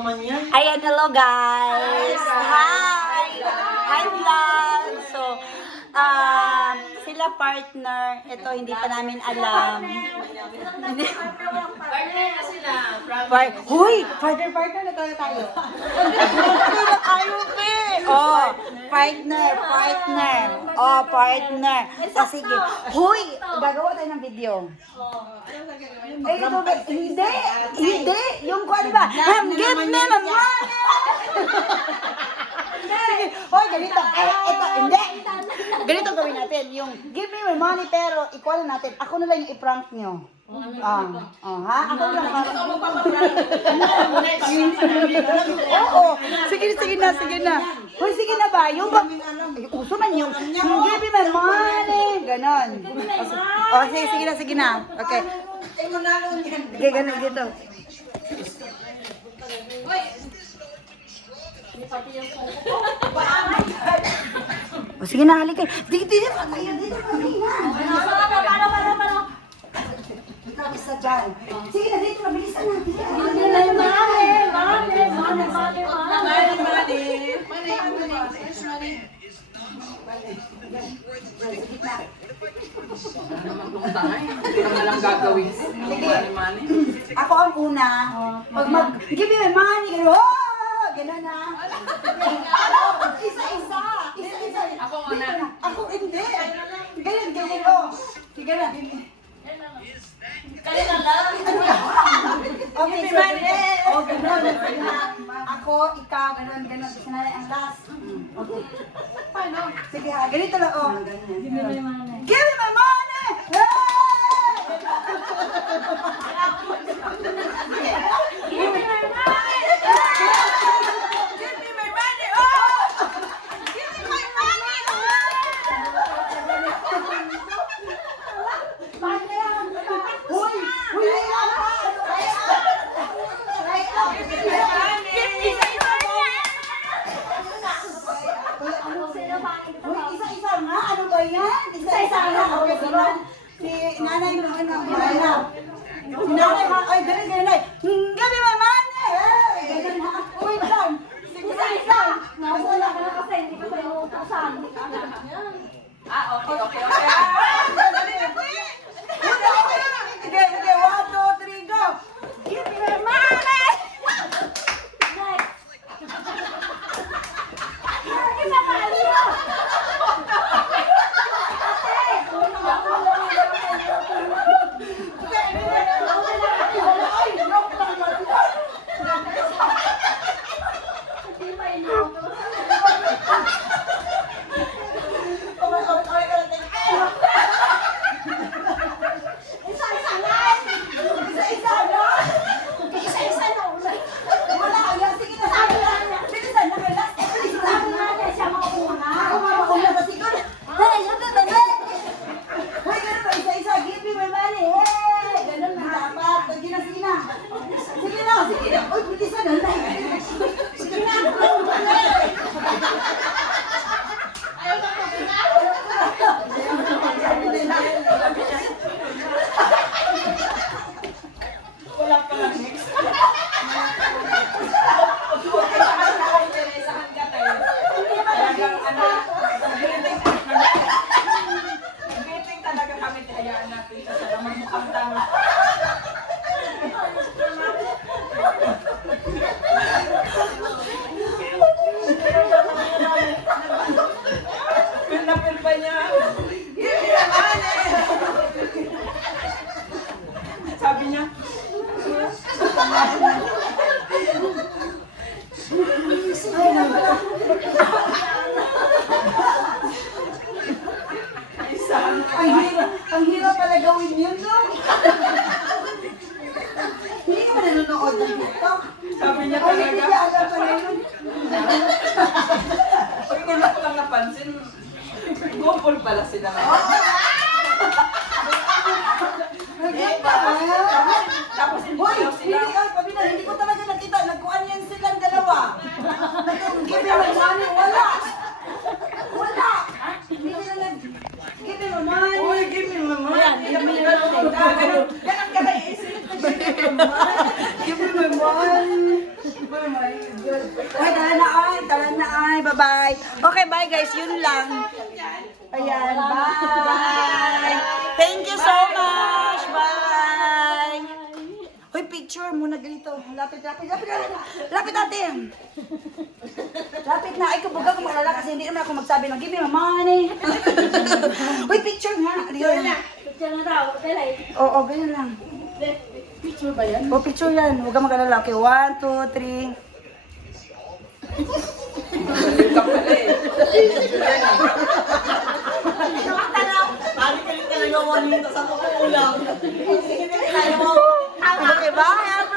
Ayan, hello guys! Hi! Hi vlog! So, sila partner, ito hindi pa namin alam. Partner na sila. Hoy! Partner na tayo. Ayup eh! Oh, partner. Oh, partner. So, sige. Hoy! Gagawa tayo ng video. Eh, ito ba? Hindi! Yung kung ano ba? Give me my money! Sige. Hoy, ganito. Ito, hindi. Ganito gawin natin. Yung give me my money pero ikuha na natin. Ako na lang yung i-prank nyo. Ha? Ako lang. Oo. Sige na. Hoy, sige na ba? Yung ba? Uso man yung give me my money. Ganon. Oh, sige na. Okay. Okay, ganon dito. O sige na, halika. Dito. Para. Isa dyan. Sige na, dito. Mabilisan na. Hindi naman alam gagawin. Money. Ako ang una. Pag give me my money. Gano'n na. Isa-isa. Ako una. Ako hindi. Ganyan. Oh. Sige na. Kaya na lang. Okay, so, oh, gano'n. Ako, ikaw, gano'n. Gusto na ang last. Okay. Sige ha, ganito lang, oh. Give me my money. Give me my money! Give me my money! Give me my money! Oh! Give me my money! Hoy! Isa-isa nga, ano ba yan? Isa-isa nga, okay, gano'n. Si nanay mo, Si nanay mo, ay, ganun. Give me my money! Ganun ha. Wait lang. Isa-isa. Wala ka na kasi, hindi ko tayo utusan. Okay. Sige, 1, 2, 3, go! Give me my money! Next! Kinakali mo! Isa-isa lang! Isa-isa lang! Isa-isa na ulit. Wala, yan. Sige na, sige na. Bilisan na kayo. Last, bilisan na. Siya mauna. Ako mauna kasi ko. Hoy, ganun ba? Isa-isa. Give me my money. Hey! Ganun na dapat. Sige na. Uy, bilisan na. Sige na. Wala pa lang next. Greeting talaga kami. Hayaan natin sa salamat mukhang tama. Pinapil pa niya. Sabi niya, Ang hirap pala gawin yun, no? Hindi ka ba nanonood ng TikTok? sabi niya Ay, hindi talaga. ka alam pala yun. Pag wala ko lang napansin, gopol pala sila. Tapos hindi Hoy, daw sila. hindi ko talaga nakita. Nagkuhan yan silang dalawa. Give me my money. Wala. Hindi nila give me my money. Uy, give me my money. Ganun ka na iisip. Give me my money. Uy, tara na ay. Bye-bye. Okay, bye guys. Yun lang. Ayan, bye. Thank you so much. Bye. Hoy, picture muna dito. Lapit natin. Lapit na. Ay, kabuga kung malala kasi hindi naman ako magsabi ng give me my money. Hoy, picture nga. Ayun. Picture na daw. Dali. Oo, ganyan lang. Picture ba yan? O, picture yan. Huwag kang mag-alala. Okay, 1, 2, 3. Okay, bye.